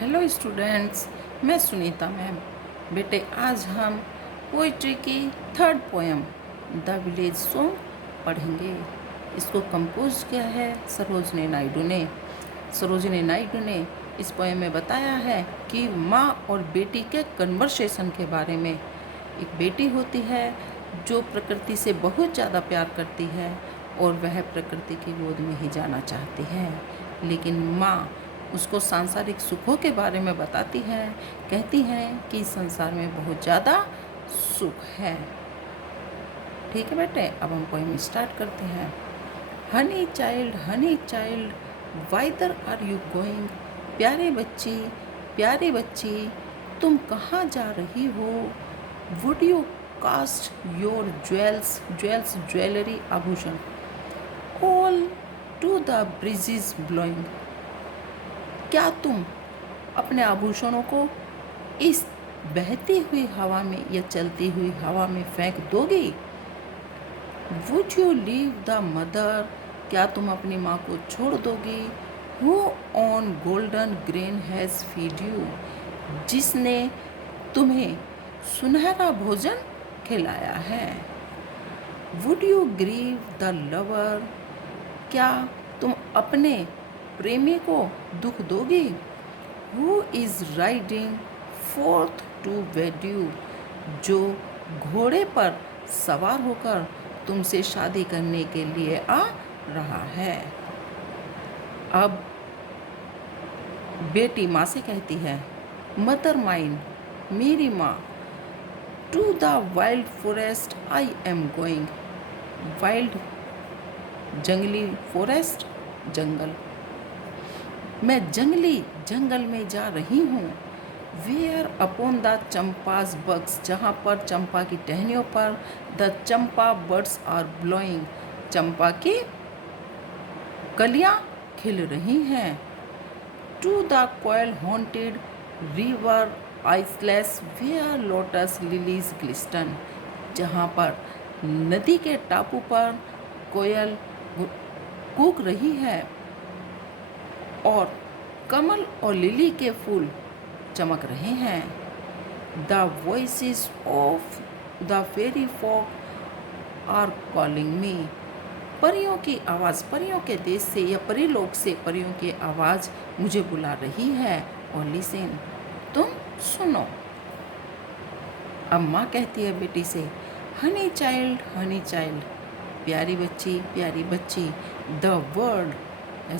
Hello students, मैं Sunita ma'am. बेटे आज हम पोइट्री की third poem the village song पढ़ेंगे। इसको कंपोज किया है सरोजिनी नायडू ने इस पोएम में बताया है कि माँ और बेटी के कन्वर्सेशन के बारे में। एक बेटी होती है जो प्रकृति से बहुत ज़्यादा प्यार करती है और वह प्रकृति की गोद में ही जाना चाहती है, लेकिन माँ उसको सांसारिक सुखों के बारे में बताती है। कहती हैं कि संसार में बहुत ज़्यादा सुख है। ठीक है बेटे, अब हम पोएम स्टार्ट करते हैं। Honey child whither are you going. प्यारी बच्ची तुम कहाँ जा रही हो। Would you cast your jewelry आभूषण all to the breezes blowing. क्या तुम अपने आभूषणों को इस बहती हुई हवा में या चलती हुई हवा में फेंक दोगी। Would you leave the mother. क्या तुम अपनी माँ को छोड़ दोगी। Who on golden grain has fed you. जिसने तुम्हें सुनहरा भोजन खिलाया है। Would you grieve the lover. क्या तुम अपने प्रेमी को दुख दोगी। Who is riding forth to wed you. जो घोड़े पर सवार होकर तुमसे शादी करने के लिए आ रहा है। अब बेटी माँ से कहती है, मदर माइन, मेरी माँ, to the wild forest I am going. Wild जंगली, फॉरेस्ट जंगल, मैं जंगल में जा रही हूँ। Where upon the champa's buds. जहाँ पर चंपा की टहनियों पर the champa birds are blowing. चंपा की कलियाँ खिल रही हैं। To the koel haunted river isles where lotus lilies glisten. जहाँ पर नदी के टापू पर कोयल कूक रही है और कमल और लिली के फूल चमक रहे हैं। The voices of the fairy folk are calling me. परियों की आवाज़, परियों के देश से या परीलोक से परियों की आवाज़ मुझे बुला रही है। और लिसन, तुम सुनो। अब माँ कहती है बेटी से, हनी चाइल्ड, प्यारी बच्ची, द वर्ल्ड,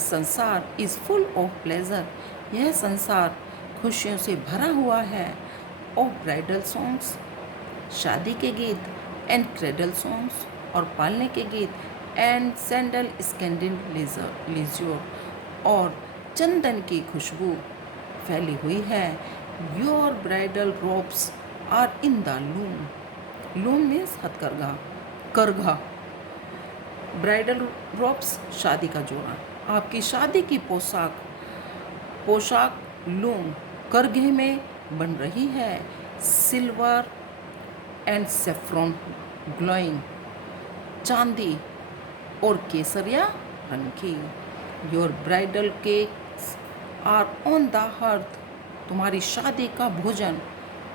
संसार इज़ फुल ऑफ प्लेजर। यह संसार खुशियों से भरा हुआ है। ऑफ ब्राइडल सॉन्ग्स, शादी के गीत, एंड क्रेडल सॉन्ग्स, और पालने के गीत, एंड सैंडल स्कैंडिल लीज्योर, और चंदन की खुशबू फैली हुई है। Your bridal robes are in the loom means हथकरघा, करघा। ब्राइडल रोब्स शादी का जोड़ा। आपकी शादी की पोशाक लूम, करघे में बन रही है। सिल्वर एंड सेफ्रॉन ग्लोइंग, चांदी और केसरिया रंग की। Your bridal cakes are on the hearth. तुम्हारी शादी का भोजन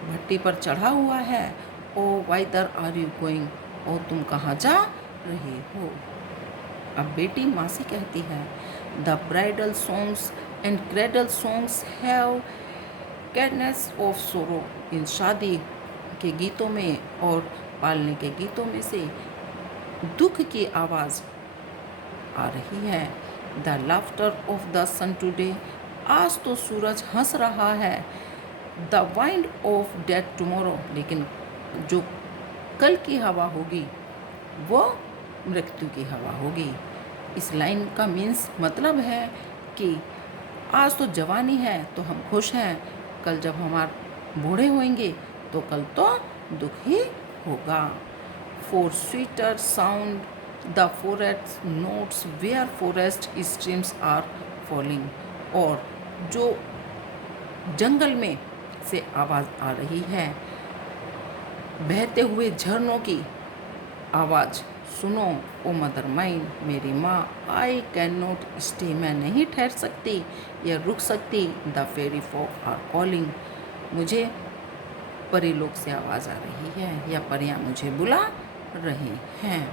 भट्टी पर चढ़ा हुआ है। O whither are you going. और तुम कहाँ जा रहे हो। अब बेटी माँ से कहती है, the bridal songs and cradle songs have cadence of sorrow. In शादी के गीतों में और पालने के गीतों में से दुख की आवाज़ आ रही है। The laughter of the sun today. आज तो सूरज हंस रहा है। The wind of death tomorrow. लेकिन जो कल की हवा होगी वो मृत्यु की हवा होगी। इस लाइन का मीन्स मतलब है कि आज तो जवानी है तो हम खुश हैं, कल जब हमारे बूढ़े होंगे तो कल तो दुख ही होगा। For sweeter sound the forest notes where forest streams are falling. और जो जंगल में से आवाज़ आ रही है, बहते हुए झरनों की आवाज़ सुनो ओ मदर माइन, मेरी माँ, आई कैन नॉट स्टे, मैं नहीं ठहर सकती या रुक सकती, the fairy folk are calling, मुझे परी लोग से आवाज़ आ रही है या परियां मुझे बुला रही हैं।